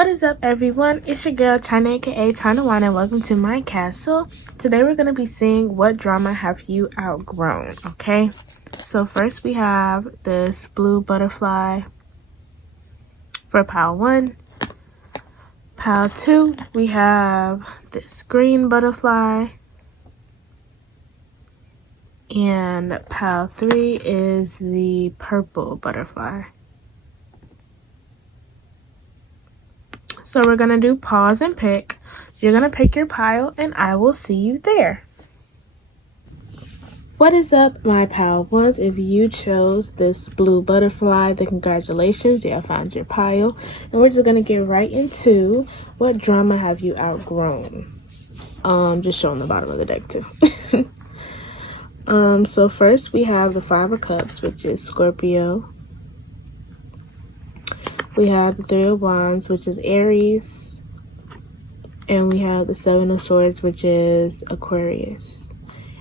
What is up, everyone? It's your girl China, aka China One, and welcome to my castle. Today we're going to be seeing what drama have you outgrown, okay? So first we have this blue butterfly for pile 1. Pile 2, we have this green butterfly. And pile 3 is the purple butterfly. So we're going to do pause and pick. You're going to pick your pile and I will see you there. What is up, my pile ones? If you chose this blue butterfly, then congratulations, you have found your pile. And we're just going to get right into what drama have you outgrown. Just showing the bottom of the deck too. So first we have the 5 of Cups, which is Scorpio. We have the 3 of Wands, which is Aries. And we have the 7 of Swords, which is Aquarius.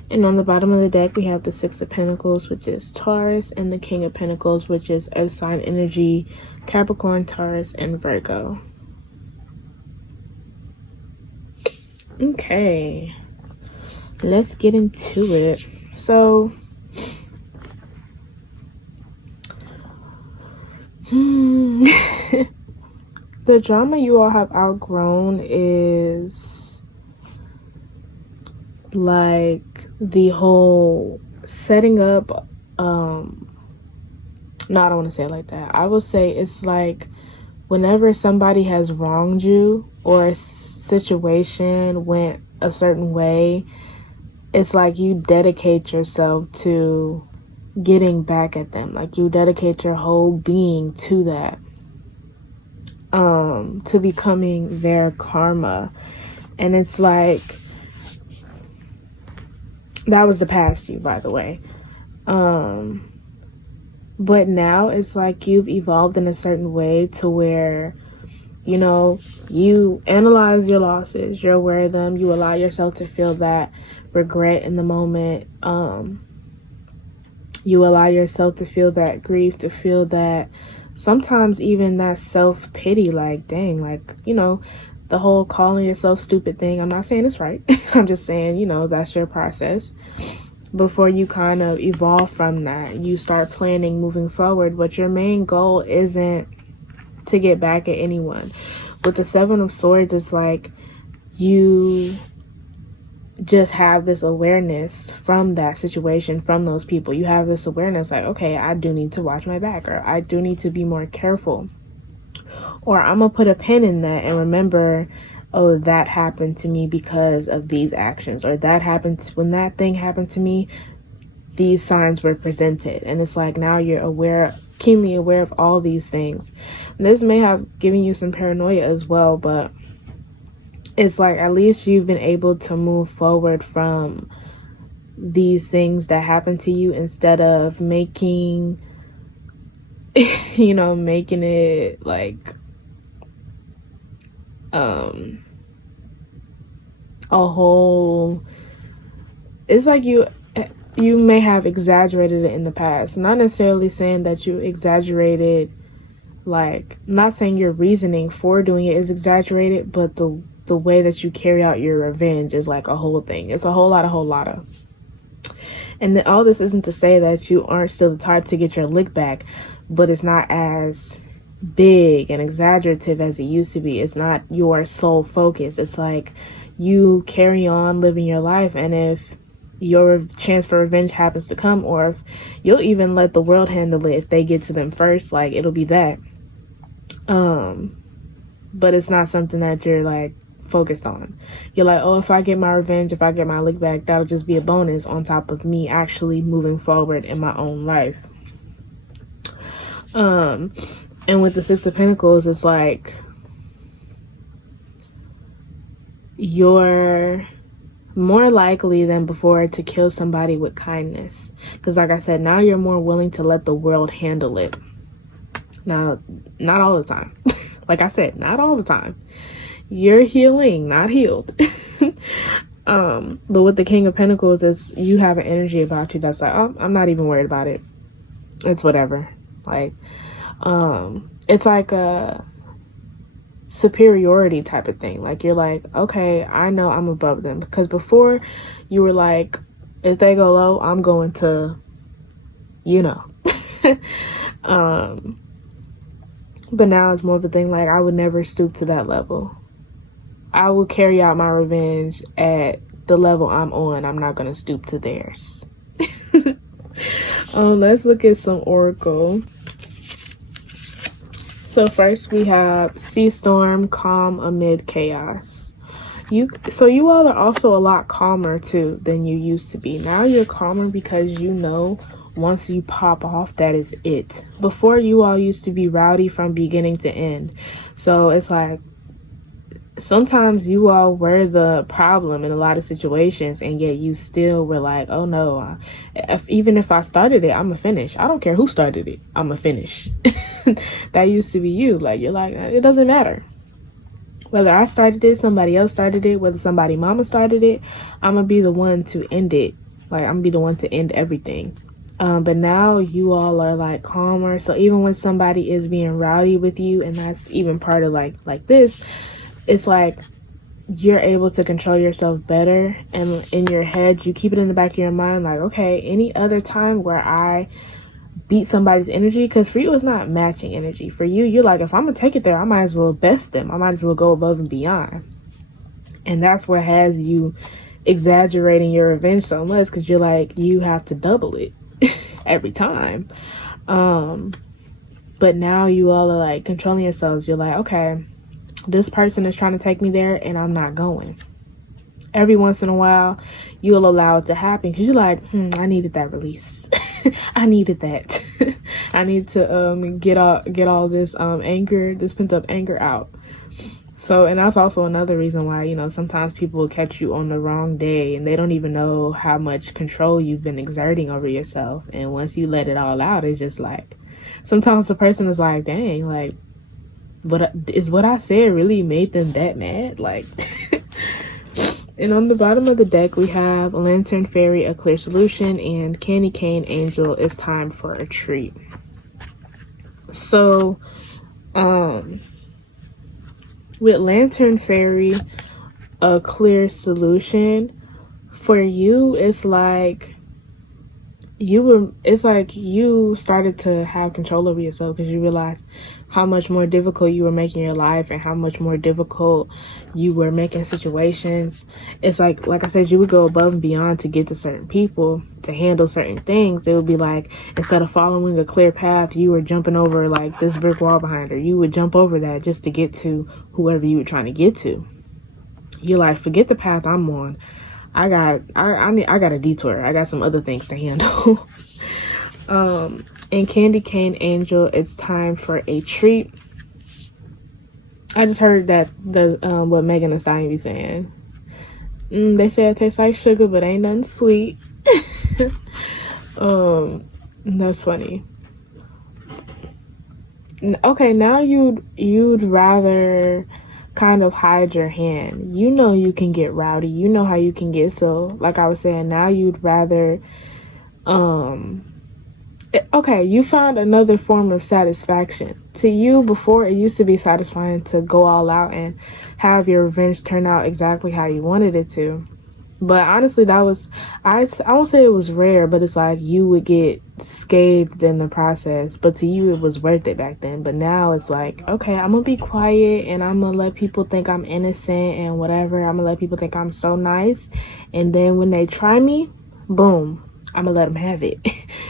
And on the bottom of the deck, we have the 6 of Pentacles, which is Taurus. And the King of Pentacles, which is Earth sign energy, Capricorn, Taurus, and Virgo. Okay. Let's get into it. So, the drama you all have outgrown is like the whole setting up, no, I don't want to say it like that. I will say it's like whenever somebody has wronged you or a situation went a certain way, it's like you dedicate yourself to getting back at them. Like you dedicate your whole being to that, to becoming their karma. And it's like, that was the past you, by the way. But now it's like you've evolved in a certain way to where, you know, you analyze your losses, you're aware of them, you allow yourself to feel that regret in the moment. You allow yourself to feel that grief, to feel that sometimes even that self-pity, like, dang, like, you know, the whole calling yourself stupid thing. I'm not saying it's right. I'm just saying, you know, that's your process. Before you kind of evolve from that, you start planning moving forward. But your main goal isn't to get back at anyone. With the 7 of Swords, it's like you just have this awareness from that situation, from those people. You have this awareness like, okay, I do need to watch my back, or I do need to be more careful, or I'm gonna put a pin in that and remember, oh, that happened to me because of these actions, or that happened when that thing happened to me, these signs were presented. And it's like now you're aware, keenly aware of all these things. And this may have given you some paranoia as well, but it's like at least you've been able to move forward from these things that happen to you instead of making, you know, making it like a whole, it's like you may have exaggerated it in the past. Not necessarily saying that you exaggerated, like, not saying your reasoning for doing it is exaggerated, but the way that you carry out your revenge is like a whole thing. It's a whole lot of. And then all this isn't to say that you aren't still the type to get your lick back, but it's not as big and exaggerative as it used to be. It's not your sole focus. It's like you carry on living your life, and if your chance for revenge happens to come, or if you'll even let the world handle it if they get to them first, like it'll be that. But it's not something that you're like focused on. You're like, oh, if I get my revenge, if I get my lick back, that'll just be a bonus on top of me actually moving forward in my own life. And with the 6 of Pentacles, it's like you're more likely than before to kill somebody with kindness, because like I said, now you're more willing to let the world handle it. Now, not all the time. Like I said, not all the time. You're healing, not healed. But with the King of Pentacles, it's you have an energy about you that's like, oh, I'm not even worried about it. It's whatever. Like, it's like superiority type of thing. Like, you're like, okay, I know I'm above them. Because before, you were like, if they go low, I'm going to, you know. But now it's more of a thing, like, I would never stoop to that level. I will carry out my revenge at the level I'm on. I'm not going to stoop to theirs. Let's look at some oracle. So first we have sea storm, calm amid chaos. You all are also a lot calmer too than you used to be. Now you're calmer because you know once you pop off, that is it. Before, you all used to be rowdy from beginning to end. So it's like, sometimes you all were the problem in a lot of situations, and yet you still were like, oh no, even if I started it, I'm gonna finish. I don't care who started it, I'm gonna finish. That used to be you. Like, you're like, it doesn't matter whether I started it, somebody else started it, whether somebody mama started it, I'm gonna be the one to end it. Like, I'm gonna be the one to end everything. But now you all are like calmer. So even when somebody is being rowdy with you, and that's even part of like this, it's like you're able to control yourself better. And in your head, you keep it in the back of your mind, like, okay, any other time where I beat somebody's energy, because for you, it's not matching energy. For you, you're like, if I'm gonna take it there, I might as well best them. I might as well go above and beyond. And that's what has you exaggerating your revenge so much, because you're like, you have to double it every time. But now you all are like controlling yourselves. You're like, okay, this person is trying to take me there and I'm not going. Every once in a while you'll allow it to happen, because you're like, I needed that release. I needed that. I need to get all this anger, this pent up anger out. So, and that's also another reason why, you know, sometimes people will catch you on the wrong day and they don't even know how much control you've been exerting over yourself. And once you let it all out, it's just like, sometimes the person is like, dang, like, what I said really made them that mad? Like, and on the bottom of the deck, we have Lantern Fairy, a clear solution, and Candy Cane Angel, it's time for a treat. So, with Lantern Fairy, a clear solution, for you, it's like you started to have control over yourself, because you realized how much more difficult you were making your life and how much more difficult you were making situations. It's like I said, you would go above and beyond to get to certain people, to handle certain things. It would be like, instead of following a clear path, you were jumping over like this brick wall behind her. You would jump over that just to get to whoever you were trying to get to. You're like, forget the path I'm on. I got a detour. I got some other things to handle. And Candy Cane Angel, it's time for a treat. I just heard that what Megan Thee Stallion be saying. They say it tastes like sugar, but ain't nothing sweet. That's funny. Okay, now you'd rather kind of hide your hand. You know you can get rowdy. You know how you can get, so like I was saying, now you'd rather okay, you found another form of satisfaction. To you, before, it used to be satisfying to go all out and have your revenge turn out exactly how you wanted it to. But honestly, that was, I won't say it was rare, but it's like you would get scathed in the process. But to you, it was worth it back then. But now it's like, okay, I'm going to be quiet and I'm going to let people think I'm innocent and whatever. I'm going to let people think I'm so nice. And then when they try me, boom, I'm going to let them have it.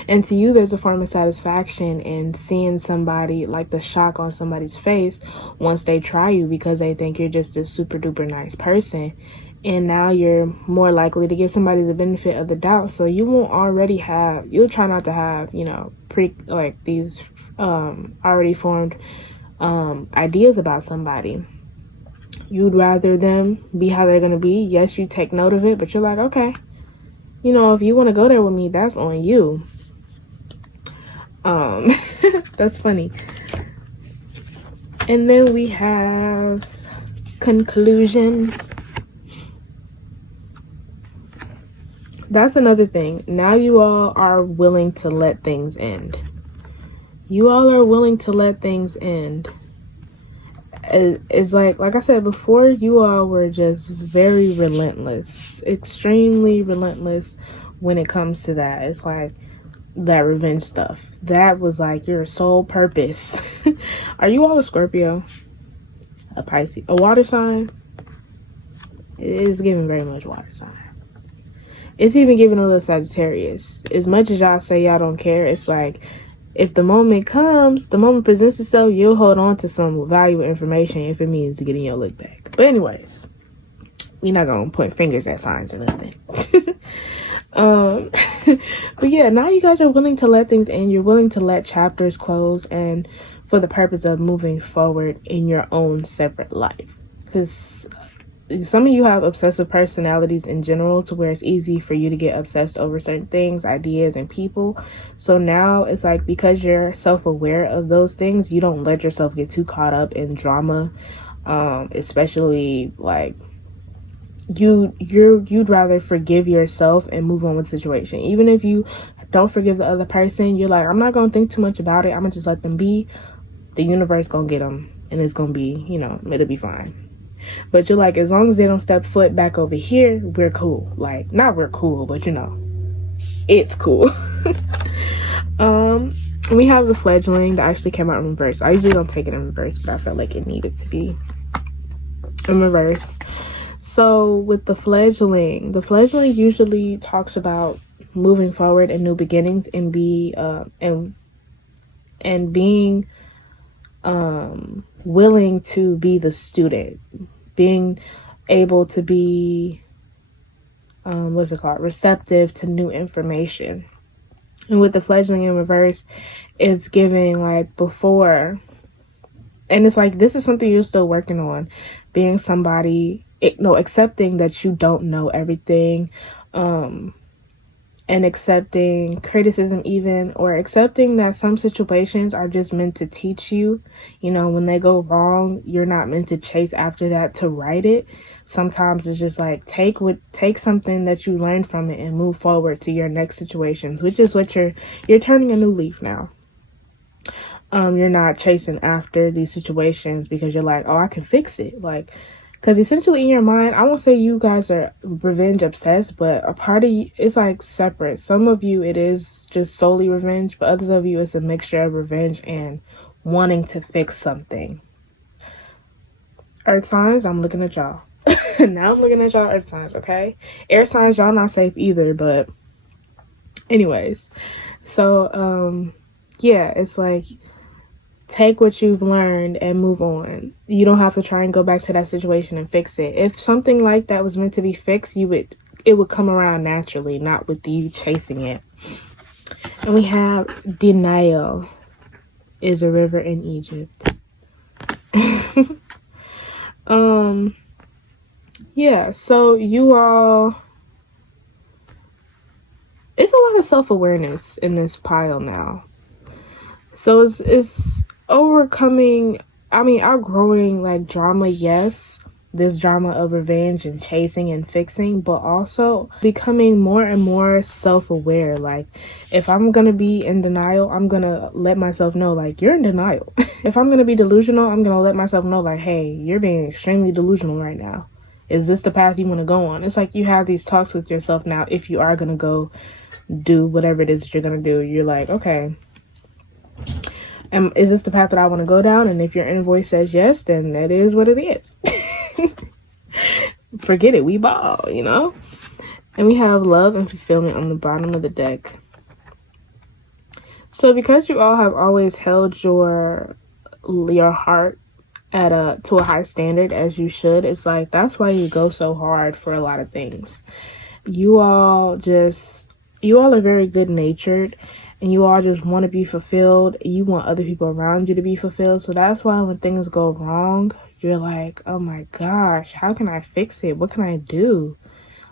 And to you, there's a form of satisfaction in seeing somebody, like the shock on somebody's face once they try you, because they think you're just this super duper nice person. And now you're more likely to give somebody the benefit of the doubt. So you won't already have, you'll try not to have, you know, these already formed ideas about somebody. You'd rather them be how they're going to be. Yes, you take note of it, but you're like, okay, you know, if you want to go there with me, that's on you. That's funny. And then we have conclusion. That's another thing. Now you all are willing to let things end. You all are willing to let things end. It's like I said before, you all were just very relentless, extremely relentless when it comes to that. It's like that revenge stuff. That was like your sole purpose. Are you all a Scorpio? A Pisces? A water sign? It is giving very much water sign. It's even giving a little Sagittarius. As much as y'all say y'all don't care, it's like if the moment comes, the moment presents itself, you'll hold on to some valuable information if it means getting your look back. But anyways, we're not gonna point fingers at signs or nothing. But yeah, now you guys are willing to let things in. You're willing to let chapters close, and for the purpose of moving forward in your own separate life. Because some of you have obsessive personalities in general, to where it's easy for you to get obsessed over certain things, ideas, and people. So now it's like, because you're self-aware of those things, you don't let yourself get too caught up in drama, especially like you'd rather forgive yourself and move on with the situation. Even if you don't forgive the other person, you're like, I'm not gonna think too much about it, I'm gonna just let them be. The universe gonna get them, and it's gonna be, it'll be fine. But you're like, as long as they don't step foot back over here, we're cool. Like, not we're cool, but it's cool. We have the fledgling that actually came out in reverse. I usually don't take it in reverse, but I felt like it needed to be in reverse. So with the fledgling usually talks about moving forward and new beginnings, and being willing to be the student, being able to be receptive to new information. And with the fledgling in reverse, it's giving like before, and it's like, this is something you're still working on, being somebody, accepting that you don't know everything, and accepting criticism even, or accepting that some situations are just meant to teach you. When they go wrong, you're not meant to chase after that to right it. Sometimes it's just like, take something that you learned from it and move forward to your next situations, which is what you're turning a new leaf now. You're not chasing after these situations because you're like, oh, I can fix it. Like, because essentially in your mind, I won't say you guys are revenge obsessed, but a part of you, it's like separate. Some of you, it is just solely revenge, but others of you, it's a mixture of revenge and wanting to fix something. Earth signs, I'm looking at y'all. Now I'm looking at y'all earth signs, okay? Air signs, y'all not safe either, but anyways. So, yeah, it's like, take what you've learned and move on. You don't have to try and go back to that situation and fix it. If something like that was meant to be fixed, it would come around naturally, not with you chasing it. And we have denial is a river in Egypt. Yeah, so you all, it's a lot of self-awareness in this pile now. So it's overcoming, outgrowing like drama, yes, this drama of revenge and chasing and fixing, but also becoming more and more self-aware. Like, if I'm gonna be in denial, I'm gonna let myself know, like, you're in denial. If I'm gonna be delusional, I'm gonna let myself know, like, hey, you're being extremely delusional right now. Is this the path you want to go on? It's like you have these talks with yourself now. If you are gonna go do whatever it is that you're gonna do, you're like, okay, is this the path that I want to go down? And if your inner voice says yes, then that is what it is. Forget it, we ball, And we have love and fulfillment on the bottom of the deck. So because you all have always held your heart to a high standard, as you should, it's like, that's why you go so hard for a lot of things. You all are very good natured, and you all just want to be fulfilled. You want other people around you to be fulfilled. So that's why when things go wrong, you're like, oh my gosh, how can I fix it? What can I do?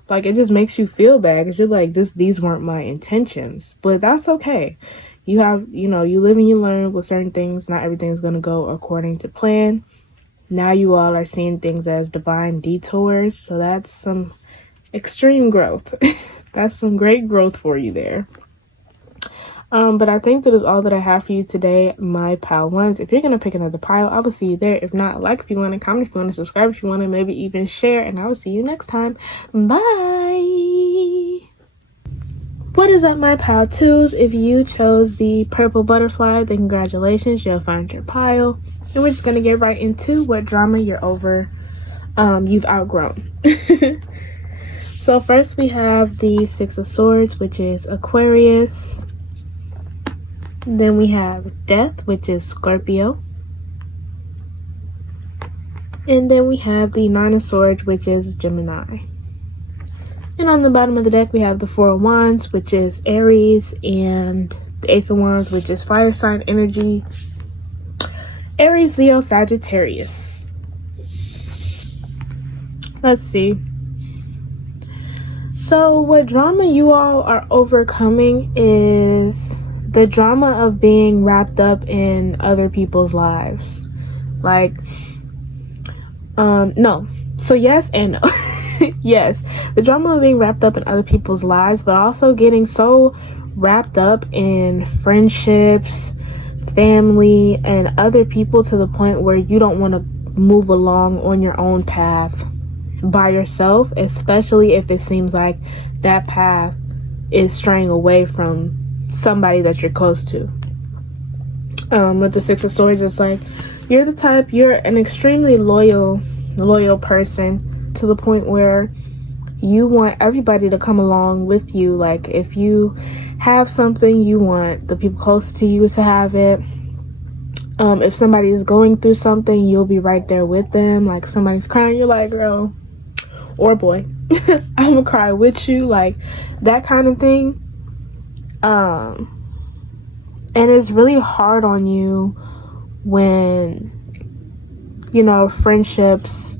Like, it just makes you feel bad because you're like, these weren't my intentions. But that's okay. You have, you live and you learn with certain things. Not everything's going to go according to plan. Now you all are seeing things as divine detours. So that's some extreme growth. That's some great growth for you there. But I think that is all that I have for you today, my pile ones. If you're going to pick another pile, I will see you there. If not, like if you want to, comment if you want to, subscribe if you want to, maybe even share, and I will see you next time. Bye! What is up, my pile twos? If you chose the purple butterfly, then congratulations, you'll find your pile. And we're just going to get right into what drama you're over, you've outgrown. So first we have the Six of Swords, which is Aquarius. Then we have Death, which is Scorpio. And then we have the Nine of Swords, which is Gemini. And on the bottom of the deck, we have the Four of Wands, which is Aries, and the Ace of Wands, which is fire sign energy. Aries, Leo, Sagittarius. Let's see. So what drama you all are overcoming is the drama of being wrapped up in other people's lives. Like, no. So yes and no. Yes, the drama of being wrapped up in other people's lives, but also getting so wrapped up in friendships, family, and other people to the point where you don't want to move along on your own path by yourself, especially if it seems like that path is straying away from somebody that you're close to. With the Six of Swords, it's like you're an extremely loyal person to the point where you want everybody to come along with you. Like if you have something, you want the people close to you to have it. If somebody is going through something, you'll be right there with them. Like if somebody's crying, you're like, girl or boy, I'm gonna cry with you, like that kind of thing. And it's really hard on you when, you know, friendships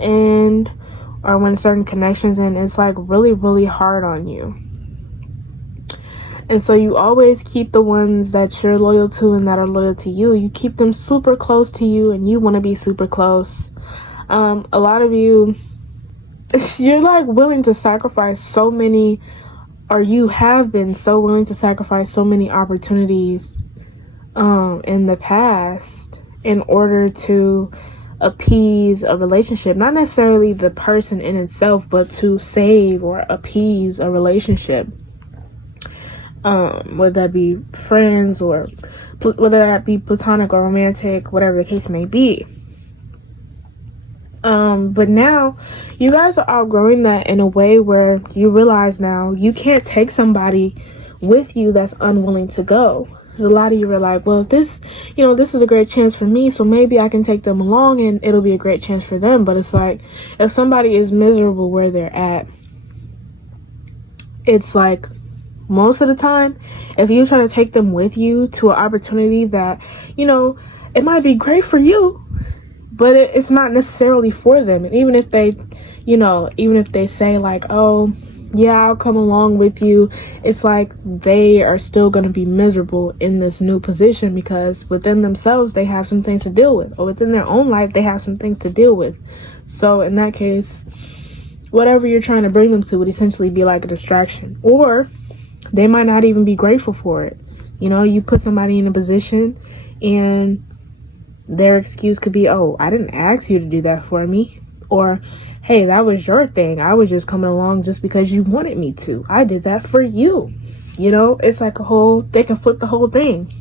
end, or when certain connections end. It's like really hard on you. And so you always keep the ones that you're loyal to and that are loyal to you. You keep them super close to you, and you want to be super close. A lot of you, you're like willing to sacrifice so many, or you have been so willing to sacrifice so many opportunities in the past in order to appease a relationship. Not necessarily the person in itself, but to save or appease a relationship. Whether that be friends, or whether that be platonic or romantic, whatever the case may be. But now you guys are outgrowing that in a way where you realize now you can't take somebody with you that's unwilling to go. A lot of you are like, well, this is a great chance for me, so maybe I can take them along and it'll be a great chance for them. But it's like, if somebody is miserable where they're at, it's like, most of the time, if you try to take them with you to an opportunity that, you know, it might be great for you, but it's not necessarily for them. And even if they say like, oh yeah, I'll come along with you, it's like they are still going to be miserable in this new position, because within themselves they have some things to deal with, or within their own life they have some things to deal with. So in that case, whatever you're trying to bring them to would essentially be like a distraction, or they might not even be grateful for it. You know, you put somebody in a position and their excuse could be, oh, I didn't ask you to do that for me. Or, hey, that was your thing. I was just coming along just because you wanted me to. I did that for you. You know, it's like they can flip the whole thing.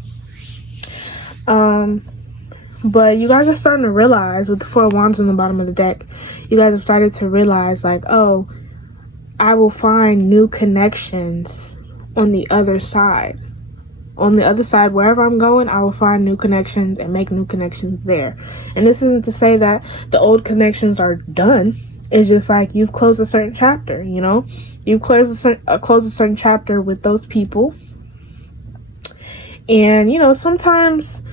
But you guys are starting to realize, with the Four of Wands on the bottom of the deck, you guys have started to realize like, oh, I will find new connections on the other side. On the other side, wherever I'm going, I will find new connections and make new connections there. And this isn't to say that the old connections are done. It's just like you've closed a certain chapter, you know? You've closed a certain chapter with those people. And, you know, sometimes,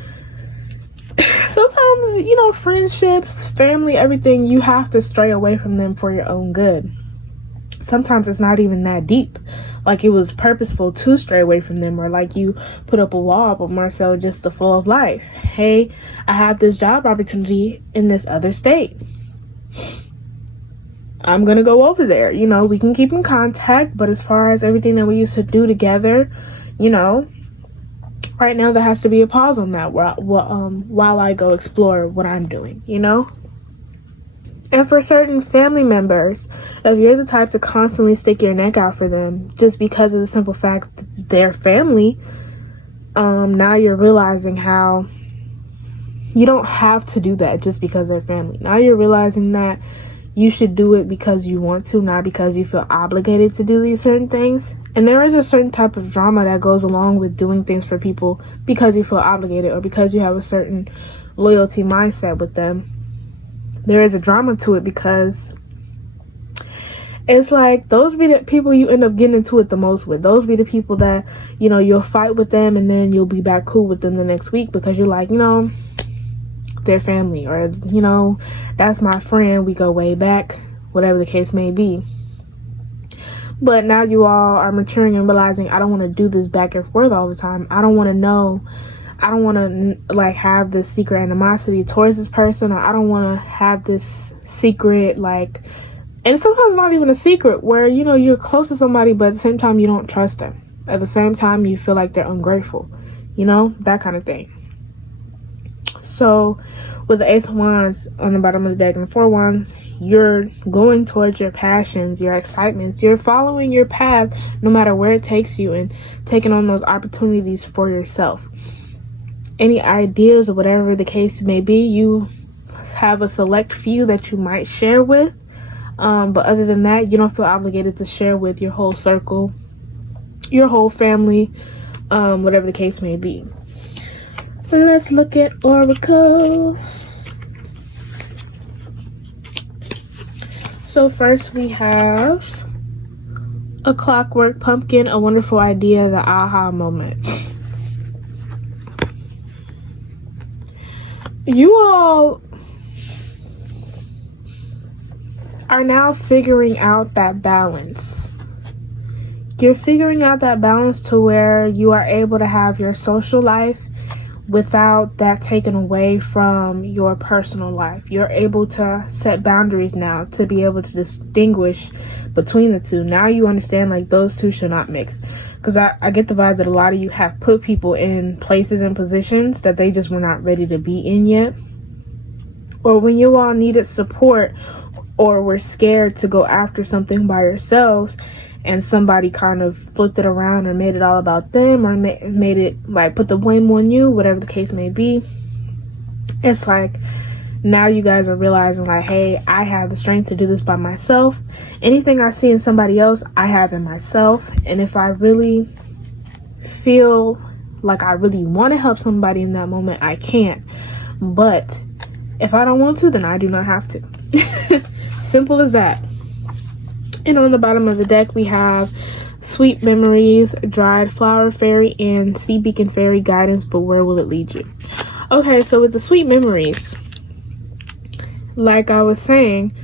you know, friendships, family, everything, you have to stray away from them for your own good. Sometimes it's not even that deep. Like it was purposeful to stray away from them, or like you put up a wall, but more so just the flow of life. Hey, I have this job opportunity in this other state. I'm gonna go over there. You know, we can keep in contact, but as far as everything that we used to do together, you know, right now there has to be a pause on that while I go explore what I'm doing, you know. And for certain family members, if you're the type to constantly stick your neck out for them just because of the simple fact that they're family, now you're realizing how you don't have to do that just because they're family. Now you're realizing that you should do it because you want to, not because you feel obligated to do these certain things. And there is a certain type of drama that goes along with doing things for people because you feel obligated or because you have a certain loyalty mindset with them. There is a drama to it because it's like those be the people you end up getting into it the most with. Those be the people that, you know, you'll fight with them and then you'll be back cool with them the next week because you're like, you know, they're family, or, you know, that's my friend, we go way back, whatever the case may be. But now you all are maturing and realizing, I don't want to do this back and forth all the time. I don't want to know, I don't want to like have this secret animosity towards this person, or I don't want to have this secret, like, and sometimes not even a secret, where, you know, you're close to somebody but at the same time you don't trust them, at the same time you feel like they're ungrateful, you know, that kind of thing. So with the Ace of Wands on the bottom of the deck and the Four of Wands, you're going towards your passions, your excitements. You're following your path no matter where it takes you and taking on those opportunities for yourself. Any ideas or whatever the case may be, you have a select few that you might share with. But other than that, you don't feel obligated to share with your whole circle, your whole family, whatever the case may be. Let's look at Oracle. So first we have a clockwork pumpkin, a wonderful idea, the aha moment. You all are now figuring out that balance. You're figuring out that balance to where you are able to have your social life without that taken away from your personal life. You're able to set boundaries now to be able to distinguish between the two. Now you understand, like, those two should not mix. Because I get the vibe that a lot of you have put people in places and positions that they just were not ready to be in yet. Or when you all needed support or were scared to go after something by yourselves, and somebody kind of flipped it around or made it all about them, or made it like put the blame on you, whatever the case may be. It's like now you guys are realizing, like, hey, I have the strength to do this by myself. Anything I see in somebody else, I have in myself. And if I really feel like I really want to help somebody in that moment, I can. But if I don't want to, then I do not have to. Simple as that. And on the bottom of the deck, we have Sweet Memories, Dried Flower Fairy, and Sea Beacon Fairy Guidance, but where will it lead you? Okay, so with the Sweet Memories, like I was saying,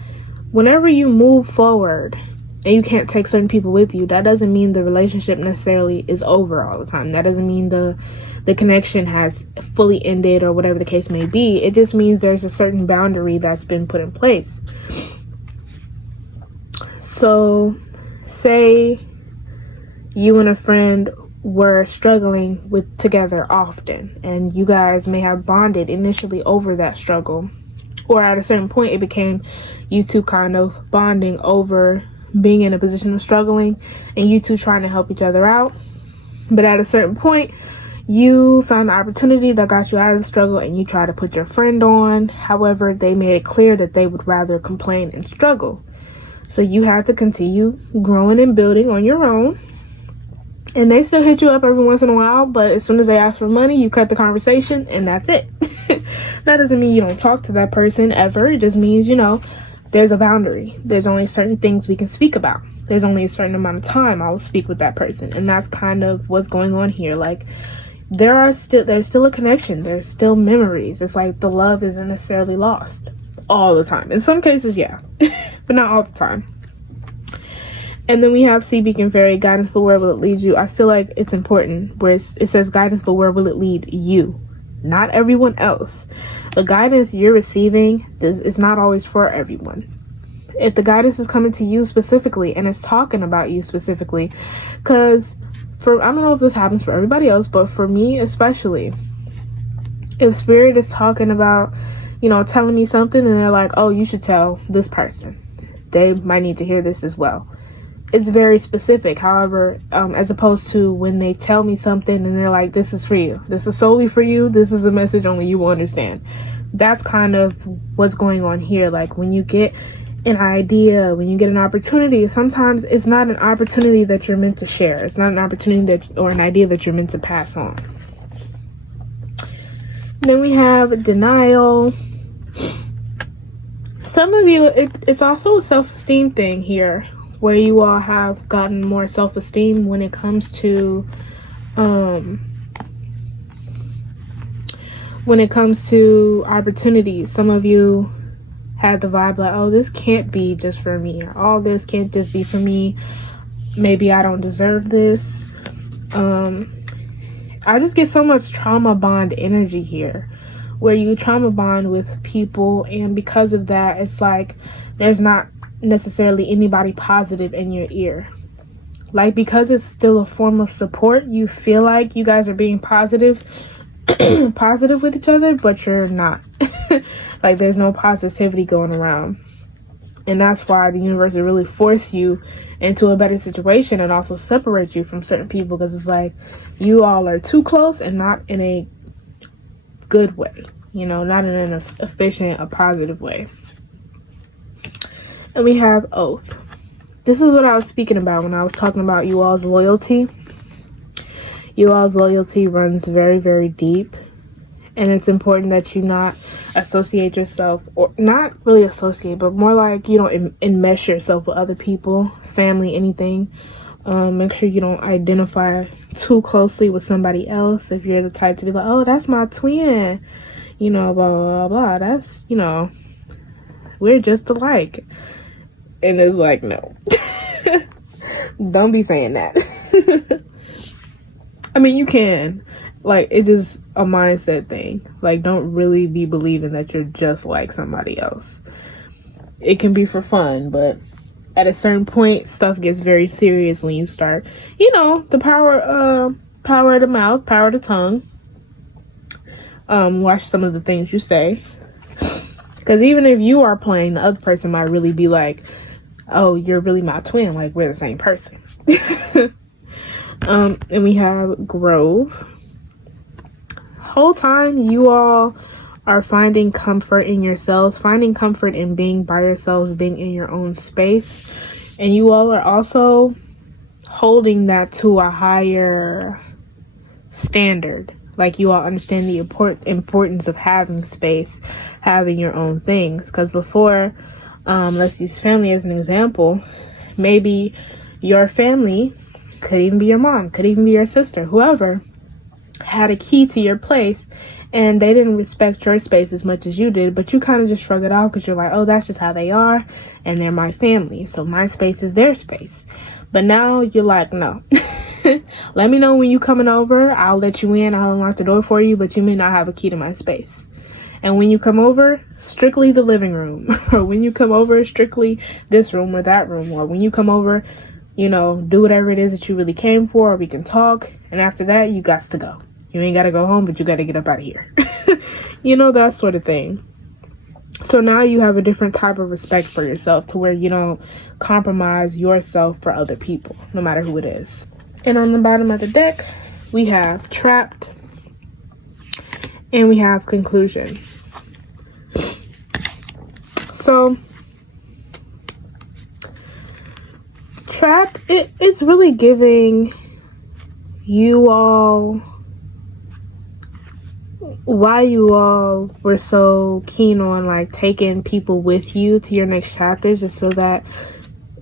whenever you move forward and you can't take certain people with you, that doesn't mean the relationship necessarily is over all the time. That doesn't mean the connection has fully ended or whatever the case may be. It just means there's a certain boundary that's been put in place. So, say you and a friend were struggling together often, and you guys may have bonded initially over that struggle, or at a certain point it became you two kind of bonding over being in a position of struggling, and you two trying to help each other out. But at a certain point, you found the opportunity that got you out of the struggle, and you try to put your friend on. However, they made it clear that they would rather complain and struggle. So you had to continue growing and building on your own. And they still hit you up every once in a while, but as soon as they ask for money, you cut the conversation, and that's it. That doesn't mean you don't talk to that person ever. It just means, you know, there's a boundary. There's only certain things we can speak about. There's only a certain amount of time I will speak with that person. And that's kind of what's going on here. Like, there's still a connection. There's still memories. It's like the love isn't necessarily lost all the time. In some cases, yeah. But not all the time. And then we have Sea Beacon Fairy, Guidance, but where will it lead you? I feel like it's important where it says guidance, but where will it lead you? Not everyone else. The guidance you're receiving is not always for everyone. if the guidance is coming to you specifically and it's talking about you specifically, because I don't know if this happens for everybody else, but for me especially, if spirit is talking about, telling me something and they're like, oh, you should tell this person, they might need to hear this as well. It's very specific. However, as opposed to when they tell me something and they're like, this is for you, this is solely for you, this is a message only you will understand. That's kind of what's going on here. Like, when you get an idea, when you get an opportunity, sometimes it's not an opportunity that you're meant to share. It's not an opportunity or an idea that you're meant to pass on. Then we have denial. Some of you, it's also a self-esteem thing here, where you all have gotten more self-esteem when it comes to opportunities. Some of you had the vibe like, oh, this can't be just for me, or all this can't just be for me, maybe I don't deserve this. I just get so much trauma bond energy here, where you trauma bond with people, and because of that, it's like there's not necessarily anybody positive in your ear. Like, because it's still a form of support, you feel like you guys are being positive with each other, but you're not. Like, there's no positivity going around. And that's why the universe will really force you into a better situation and also separate you from certain people, because it's like you all are too close and not in a good way, not in an efficient, a positive way. And we have oath. This is what I was speaking about when I was talking about you all's loyalty. You all's loyalty runs very, very deep. And it's important that you not associate yourself, or not really associate, but more like you don't enmesh yourself with other people, family, anything. Make sure you don't identify too closely with somebody else. If you're the type to be like, oh, that's my twin, blah, blah, blah. That's, we're just alike. And it's like, no. Don't be saying that. I mean, you can. Like, it is a mindset thing. Like, don't really be believing that you're just like somebody else. It can be for fun, but at a certain point, stuff gets very serious when you start, the power of the mouth, power of the tongue. Watch some of the things you say. Because even if you are playing, the other person might really be like, oh, you're really my twin. Like, we're the same person. And we have grove. Whole time you all are finding comfort in yourselves, finding comfort in being by yourselves, being in your own space, and you all are also holding that to a higher standard. Like, you all understand the importance of having space, having your own things. Because before, let's use family as an example, maybe your family, could even be your mom, could even be your sister, whoever, had a key to your place, and they didn't respect your space as much as you did, but you kind of just shrug it off because you're like, oh, that's just how they are, and they're my family, so my space is their space. But now you're like, no. Let me know when you coming over, I'll let you in, I'll unlock the door for you, but you may not have a key to my space. And when you come over, strictly the living room, or when you come over, strictly this room or that room, or when you come over, do whatever it is that you really came for, or we can talk, and after that, you got to go. You ain't got to go home, but you got to get up out of here. That sort of thing. So now you have a different type of respect for yourself, to where you don't compromise yourself for other people, no matter who it is. And on the bottom of the deck, we have trapped, and we have conclusion. So trapped, it's really giving you all why you all were so keen on like taking people with you to your next chapters, is so that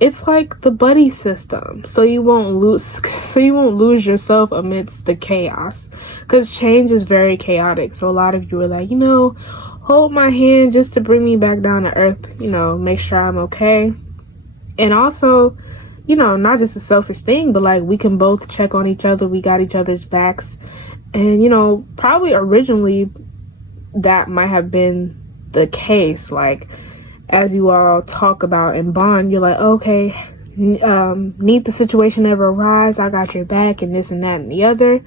it's like the buddy system, so you won't lose yourself amidst the chaos, because change is very chaotic. So a lot of you are like, hold my hand just to bring me back down to earth, make sure I'm okay. And also, not just a selfish thing, but like we can both check on each other, we got each other's backs. And probably originally that might have been the case, like as you all talk about and bond, you're like, okay, need the situation ever arise, I got your back, and this and that and the other.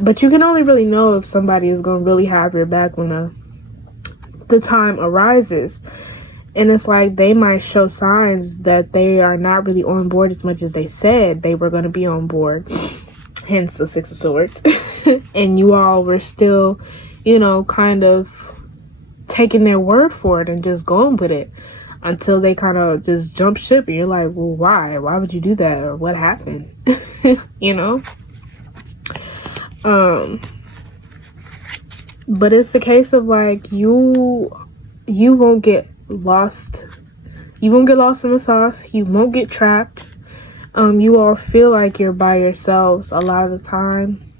But you can only really know if somebody is going to really have your back when the time arises. And it's like they might show signs that they are not really on board as much as they said they were going to be on board. Hence the Six of Swords. And you all were still, kind of taking their word for it and just going with it until they kind of just jump ship. And you're like, well, why? Why would you do that? Or what happened? But it's the case of like you won't get lost. You won't get lost in the sauce. You won't get trapped. You all feel like you're by yourselves a lot of the time.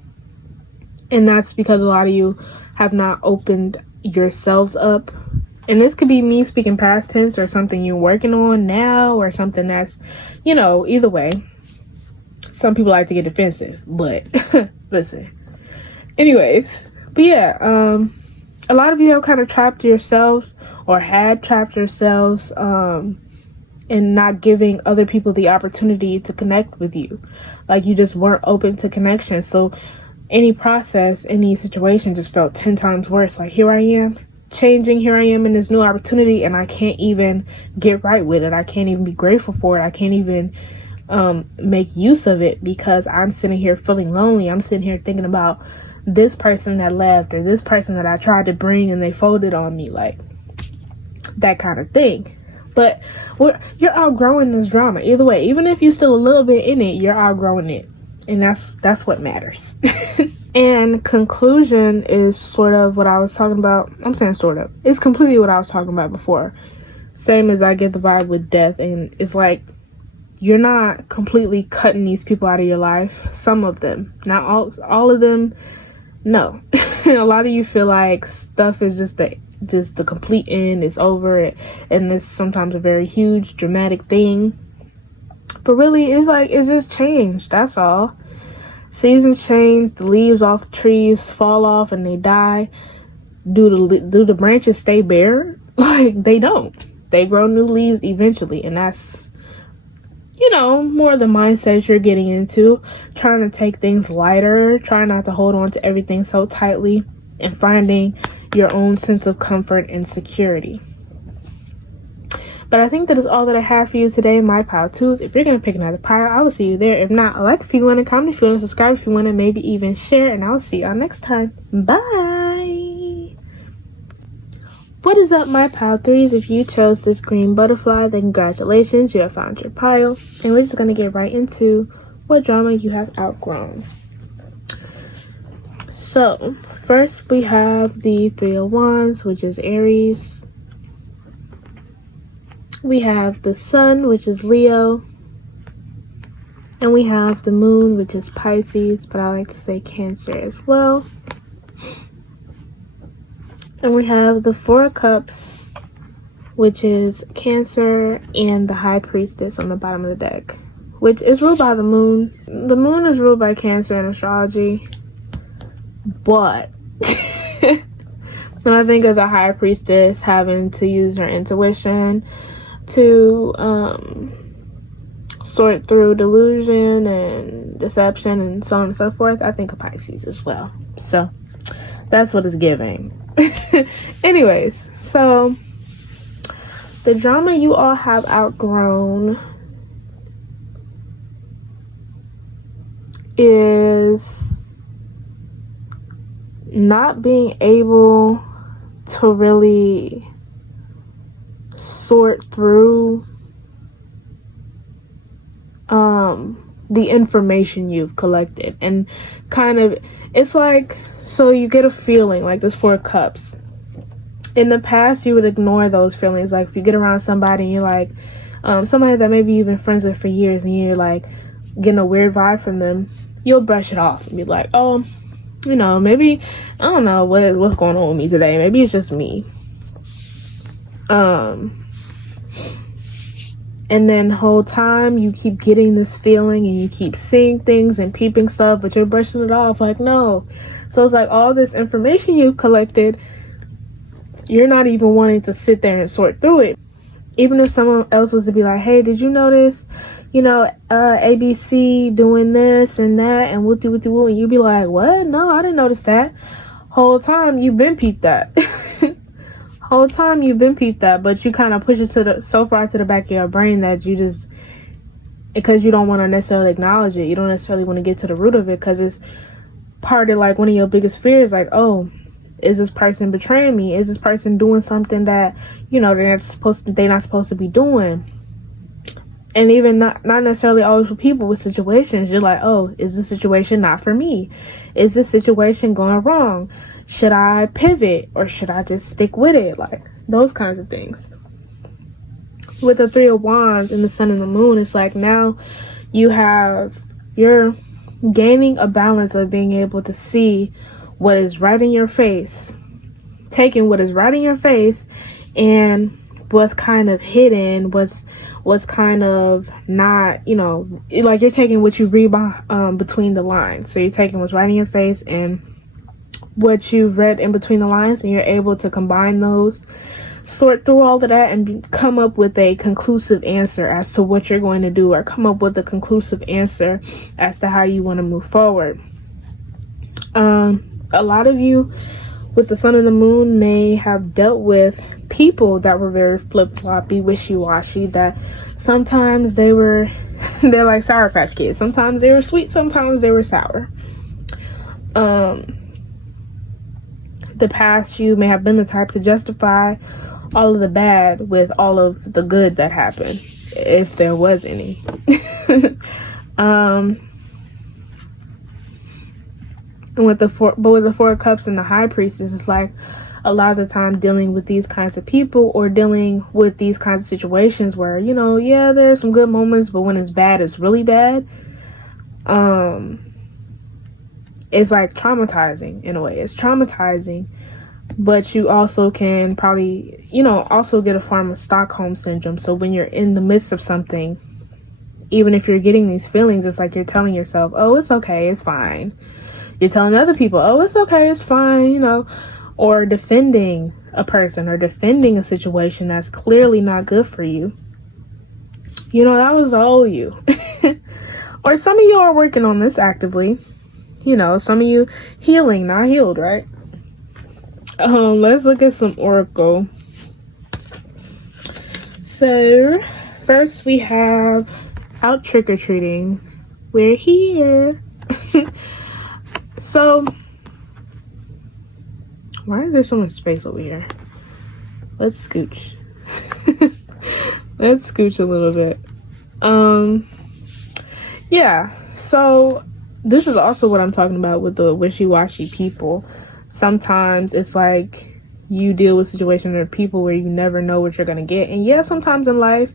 And that's because a lot of you have not opened yourselves up. And this could be me speaking past tense or something you're working on now or something that's, either way. Some people like to get defensive, but listen. Anyways, but yeah, a lot of you have kind of trapped yourselves or had trapped yourselves in not giving other people the opportunity to connect with you. Like you just weren't open to connection. So any process, any situation just felt 10 times worse. Like here I am changing, here I am in this new opportunity, and I can't even get right with it. I can't even be grateful for it. I can't even make use of it because I'm sitting here feeling lonely. I'm sitting here thinking about this person that left or this person that I tried to bring and they folded on me, like that kind of thing. But you're outgrowing this drama either way. Even if you're still a little bit in it, you're outgrowing it, and that's what matters. And conclusion is sort of what I was talking about. I'm saying sort of. It's completely what I was talking about before. Same as I get the vibe with death, and it's like you're not completely cutting these people out of your life. Some of them, not all of them. No. A lot of you feel like stuff is just the complete end. It's over, and it's sometimes a very huge dramatic thing. But really, it's just changed. That's all. Seasons change. The leaves off trees fall off and they die. Do the branches stay bare? Like they don't. They grow new leaves eventually, and that's more the mindset you're getting into. Trying to take things lighter. Try not to hold on to everything so tightly, and finding your own sense of comfort and security. But I think that is all that I have for you today, my pile twos. If you're going to pick another pile, I will see you there. If not, like if you want to, comment if you want to, subscribe if you want to, maybe even share, and I will see y'all next time. Bye! What is up, my pile threes? If you chose this green butterfly, then congratulations, you have found your pile. And we're just going to get right into what drama you have outgrown. So, first we have the Three of Wands, which is Aries. We have the Sun, which is Leo. And we have the Moon, which is Pisces, but I like to say Cancer as well. And we have the Four of Cups, which is Cancer, and the High Priestess on the bottom of the deck, which is ruled by the Moon. The Moon is ruled by Cancer in astrology, but when I think of the High Priestess having to use her intuition to sort through delusion and deception and so on and so forth, I think of Pisces as well. So that's what it's giving. Anyways, so the drama you all have outgrown is not being able to really sort through the information you've collected, and kind of, it's like, so you get a feeling like this Four of Cups. In the past, you would ignore those feelings. Like if you get around somebody and you're like, somebody that maybe you've been friends with for years, and you're like getting a weird vibe from them, you'll brush it off and be like, oh, maybe, I don't know what's going on with me today. Maybe it's just me. And then the whole time you keep getting this feeling and you keep seeing things and peeping stuff, but you're brushing it off like, no. So it's like all this information you've collected, you're not even wanting to sit there and sort through it. Even if someone else was to be like, hey, did you notice, ABC doing this and that and whoopty whoopty woo, and you'd be like, what? No, I didn't notice that. Whole time you've been peeped that. Whole time you've been peeped that, but you kind of push it so far to the back of your brain that you just, because you don't want to necessarily acknowledge it, you don't necessarily want to get to the root of it, because it's part of like one of your biggest fears, like, oh, is this person betraying me? Is this person doing something that, they're not supposed to be doing? And even not necessarily always for people, with situations, you're like, oh, is this situation not for me? Is this situation going wrong? Should I pivot or should I just stick with it? Like those kinds of things. With the Three of Wands and the Sun and the Moon, it's like now you're gaining a balance of being able to see what is right in your face, taking what is right in your face and what's kind of hidden, what's kind of not, like you're taking what you read between the lines. So you're taking what's right in your face and what you've read in between the lines, and you're able to combine those, sort through all of that, and come up with a conclusive answer as to what you're going to do, or come up with a conclusive answer as to how you want to move forward. A lot of you with the Sun and the Moon may have dealt with people that were very flip-floppy, wishy-washy, that sometimes they're like Sour Patch Kids. Sometimes they were sweet, sometimes they were sour. The past, you may have been the type to justify all of the bad with all of the good that happened, if there was any. With the Four of Cups and the High Priestess, it's like a lot of the time dealing with these kinds of people, or dealing with these kinds of situations where, there's some good moments, but when it's bad, it's really bad. It's like traumatizing in a way. It's traumatizing, but you also can probably, also get a form of Stockholm syndrome. So when you're in the midst of something, even if you're getting these feelings, it's like you're telling yourself, oh, it's okay, it's fine. You're telling other people, oh, it's okay, it's fine, or defending a person or defending a situation that's clearly not good for you. That was all you. Or some of you are working on this actively. Some of you healing, not healed, right? Let's look at some oracle. So, first we have out trick-or-treating. We're here. So, why is there so much space over here? Let's scooch. Let's scooch a little bit. Yeah, so this is also what I'm talking about with the wishy-washy people. Sometimes it's like you deal with situations or people where you never know what you're going to get. And yeah, sometimes in life,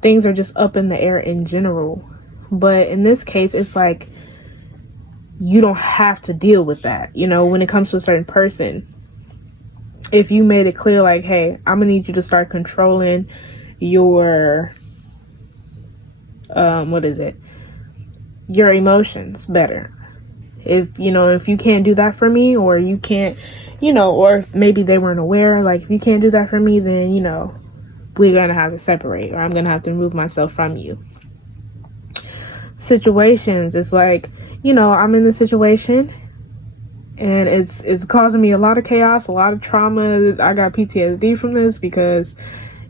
things are just up in the air in general. But in this case, it's like you don't have to deal with that, when it comes to a certain person. If you made it clear, like, hey, I'm going to need you to start controlling your, your emotions better. If you can't do that for me, or you can't, or if maybe they weren't aware, like, if you can't do that for me, then, we're going to have to separate, or I'm going to have to remove myself from you. Situations, it's like, I'm in this situation and it's causing me a lot of chaos, a lot of trauma. I got PTSD from this because,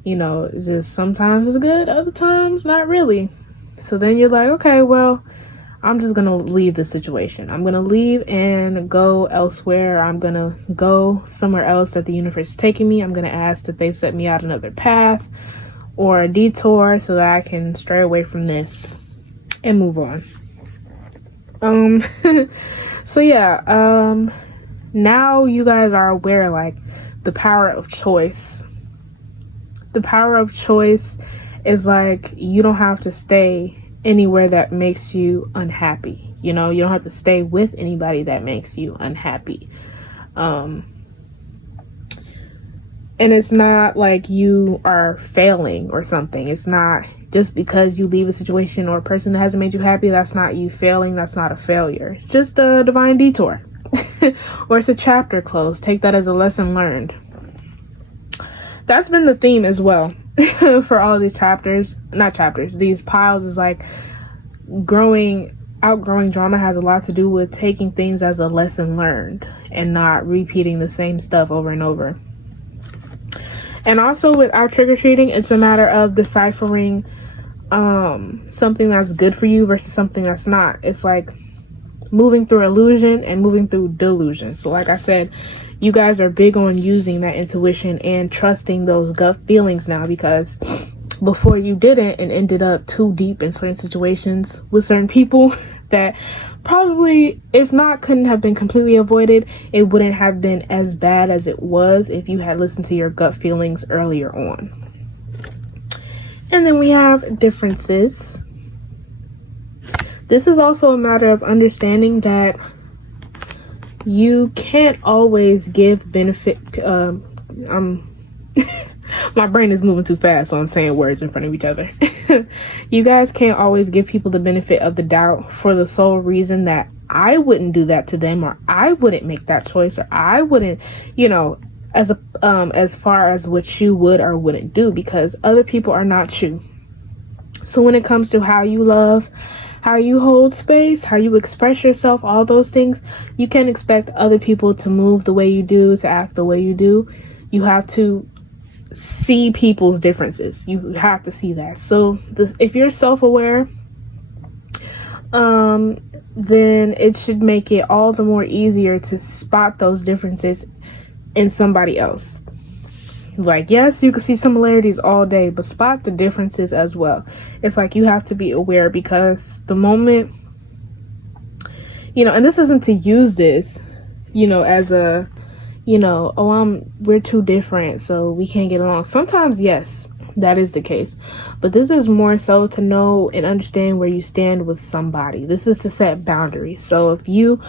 it's just sometimes it's good, other times not really. So then you're like, okay, well, I'm just going to leave the situation. I'm going to leave and go elsewhere. I'm going to go somewhere else that the universe is taking me. I'm going to ask that they set me out another path or a detour so that I can stray away from this and move on. So yeah, now you guys are aware, like, the power of choice. The power of choice is like, you don't have to stay anywhere that makes you unhappy. You don't have to stay with anybody that makes you unhappy. And it's not like you are failing or something. It's not just because you leave a situation or a person that hasn't made you happy, that's not you failing. That's not a failure. It's just a divine detour. Or it's a chapter closed. Take that as a lesson learned. That's been the theme as well. for all these chapters, not chapters, these piles, is like outgrowing drama has a lot to do with taking things as a lesson learned and not repeating the same stuff over and over. And also with our trigger treating, it's a matter of deciphering something that's good for you versus something that's not. It's like moving through illusion and moving through delusion. So like I said, you guys are big on using that intuition and trusting those gut feelings now, because before you didn't and ended up too deep in certain situations with certain people that probably, if not couldn't have been completely avoided, it wouldn't have been as bad as it was if you had listened to your gut feelings earlier on. And then we have differences. This is also a matter of understanding that you can't always give benefit. My brain is moving too fast, so I'm saying words in front of each other. You guys can't always give people the benefit of the doubt for the sole reason that I wouldn't do that to them, or I wouldn't make that choice, or I wouldn't, as far as what you would or wouldn't do, because other people are not you. So when it comes to how you love, how you hold space, how you express yourself, all those things, you can't expect other people to move the way you do, to act the way you do. You have to see people's differences. You have to see that. So if you're self-aware, then it should make it all the more easier to spot those differences in somebody else. Like, yes, you can see similarities all day, but spot the differences as well. It's like you have to be aware, because the moment, and this isn't to use this, as a, we're too different, so we can't get along. Sometimes, yes, that is the case. But this is more so to know and understand where you stand with somebody. This is to set boundaries. So if you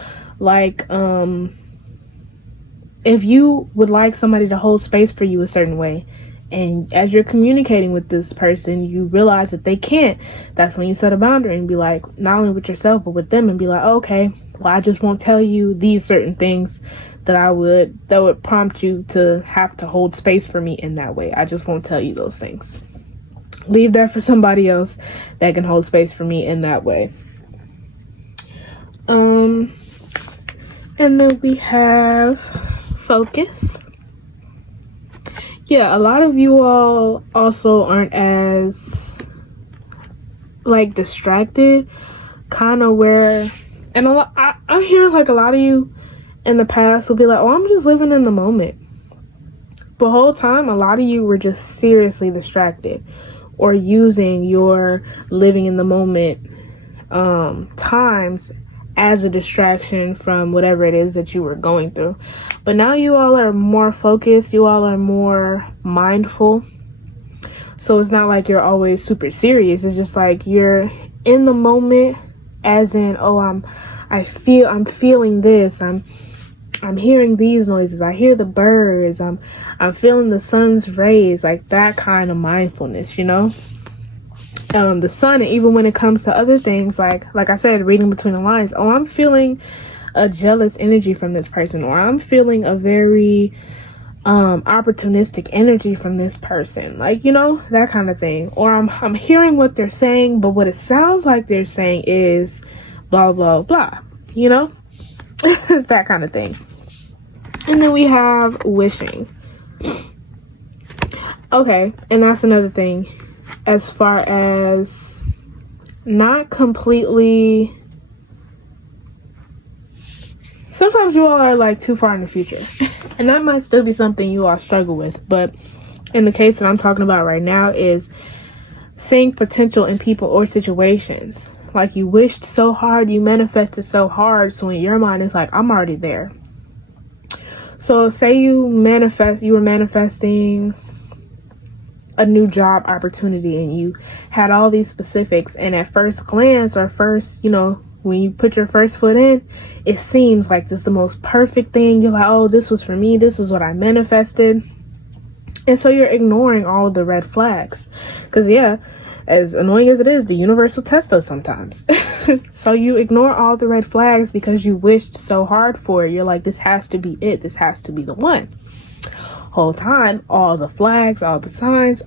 would like somebody to hold space for you a certain way, and as you're communicating with this person, you realize that they can't, that's when you set a boundary and be like, not only with yourself, but with them, and be like, okay, well, I just won't tell you these certain things that would prompt you to have to hold space for me in that way. I just won't tell you those things. Leave that for somebody else that can hold space for me in that way. And then we have focus. Yeah, a lot of you all also aren't as distracted, kind of where, and I'm hearing a lot of you in the past will be like, oh, I'm just living in the moment. The whole time, a lot of you were just seriously distracted, or using your living in the moment times as a distraction from whatever it is that you were going through. But now you all are more focused, you all are more mindful. So it's not like you're always super serious. It's just like you're in the moment, as in, oh, I'm feeling this, I'm hearing these noises, I hear the birds, I'm feeling the sun's rays, like that kind of mindfulness, the sun. And even when it comes to other things, like I said, reading between the lines, oh, I'm feeling a jealous energy from this person, or I'm feeling a very opportunistic energy from this person, that kind of thing. Or I'm hearing what they're saying, but what it sounds like they're saying is blah blah blah, that kind of thing. And then we have wishing. Okay, and that's another thing, as far as not completely, sometimes you all are too far in the future, and that might still be something you all struggle with, but in the case that I'm talking about right now is seeing potential in people or situations. Like, you wished so hard, you manifested so hard, so in your mind it's like, I'm already there. So say you were manifesting a new job opportunity, and you had all these specifics, and at first glance, or first, when you put your first foot in, it seems like just the most perfect thing. You're like, oh, this was for me, this is what I manifested. And so you're ignoring all of the red flags, because as annoying as it is, the universe will test us sometimes. So you ignore all the red flags because you wished so hard for it. You're like, this has to be it, this has to be the one. Whole time, all the flags, all the signs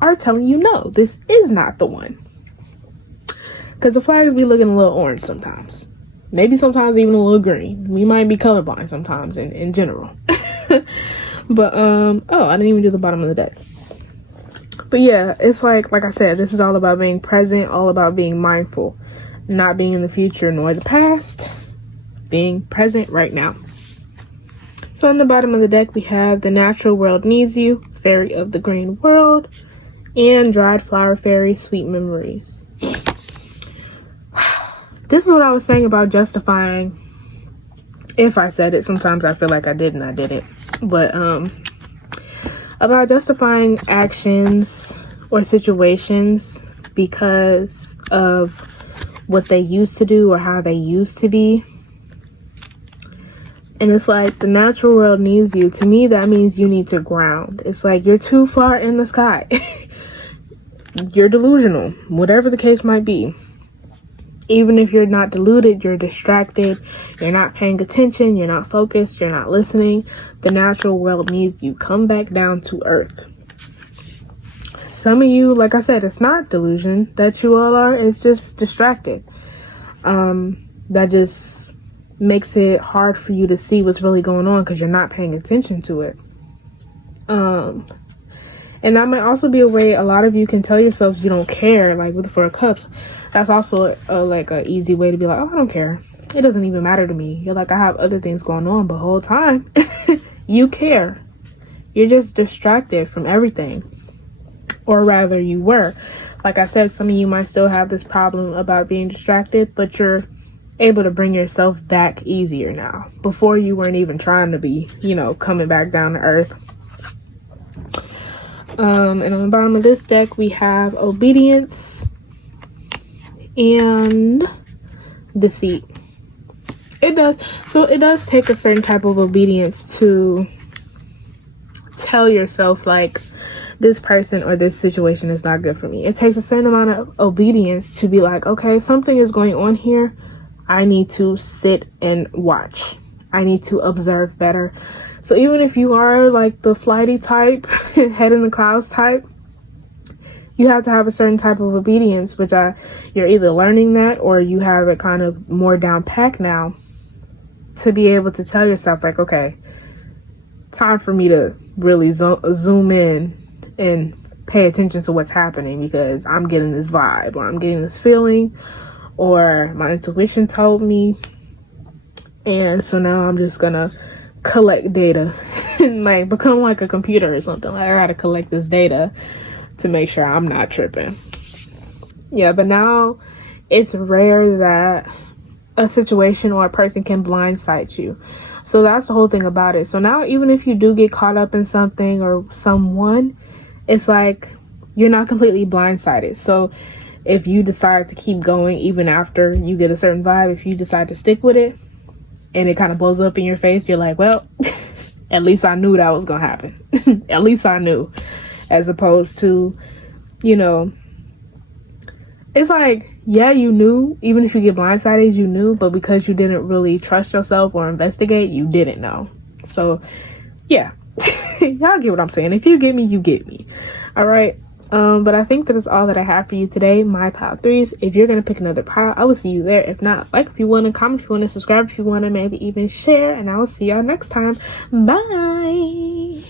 are telling you, no, this is not the one. Because the flags be looking a little orange sometimes. Maybe sometimes even a little green. We might be colorblind sometimes in general. But, oh, I didn't even do the bottom of the deck. But yeah, it's like I said, this is all about being present, all about being mindful. Not being in the future nor the past. Being present right now. So on the bottom of the deck, we have the natural world needs you, fairy of the green world, and dried flower fairy, sweet memories. This is what I was saying about justifying. If I said it, sometimes I feel like I did and I didn't. But about justifying actions or situations because of what they used to do or how they used to be. And it's like the natural world needs you. To me, that means you need to ground. It's like you're too far in the sky. You're delusional, whatever the case might be. Even if you're not deluded, you're distracted, you're not paying attention, you're not focused, you're not listening. The natural world needs you. Come back down to earth. Some of you, like I said, it's not delusion that you all are. It's just distracted. That just makes it hard for you to see what's really going on because you're not paying attention to it. And that might also be a way a lot of you can tell yourselves you don't care, like with the Four of Cups. That's also like an easy way to be like, oh, I don't care. It doesn't even matter to me. You're like, I have other things going on, but the whole time you care. You're just distracted from everything. Or rather, you were. Like I said, some of you might still have this problem about being distracted, but you're able to bring yourself back easier now. Before, you weren't even trying to be, coming back down to earth. And on the bottom of this deck, we have obedience and deceit. It does take a certain type of obedience to tell yourself, like, this person or this situation is not good for me. It takes a certain amount of obedience to be like, okay, something is going on here. I need to sit and watch. I need to observe better. So even if you are like the flighty type, head in the clouds type, you have to have a certain type of obedience, which you're either learning that or you have it kind of more down packed now to be able to tell yourself like, okay, time for me to really zoom in and pay attention to what's happening because I'm getting this vibe or I'm getting this feeling or my intuition told me. And so now I'm just gonna collect data and like become like a computer or something. Like I gotta collect this data to make sure I'm not tripping. Yeah, but now it's rare that a situation or a person can blindside you. So that's the whole thing about it. So now even if you do get caught up in something or someone, it's like you're not completely blindsided. So if you decide to keep going even after you get a certain vibe, if you decide to stick with it and it kind of blows up in your face, you're like, well, at least I knew that was gonna happen. At least I knew. As opposed to, it's like, yeah, you knew. Even if you get blindsided, you knew, but because you didn't really trust yourself or investigate, you didn't know. So yeah. Y'all get what I'm saying. If you get me, you get me. All right. But I think that is all that I have for you today, my pile threes. If you're going to pick another pile, I will see you there. If not, like if you want to, comment if you want to, subscribe if you want to, maybe even share, and I will see y'all next time. Bye.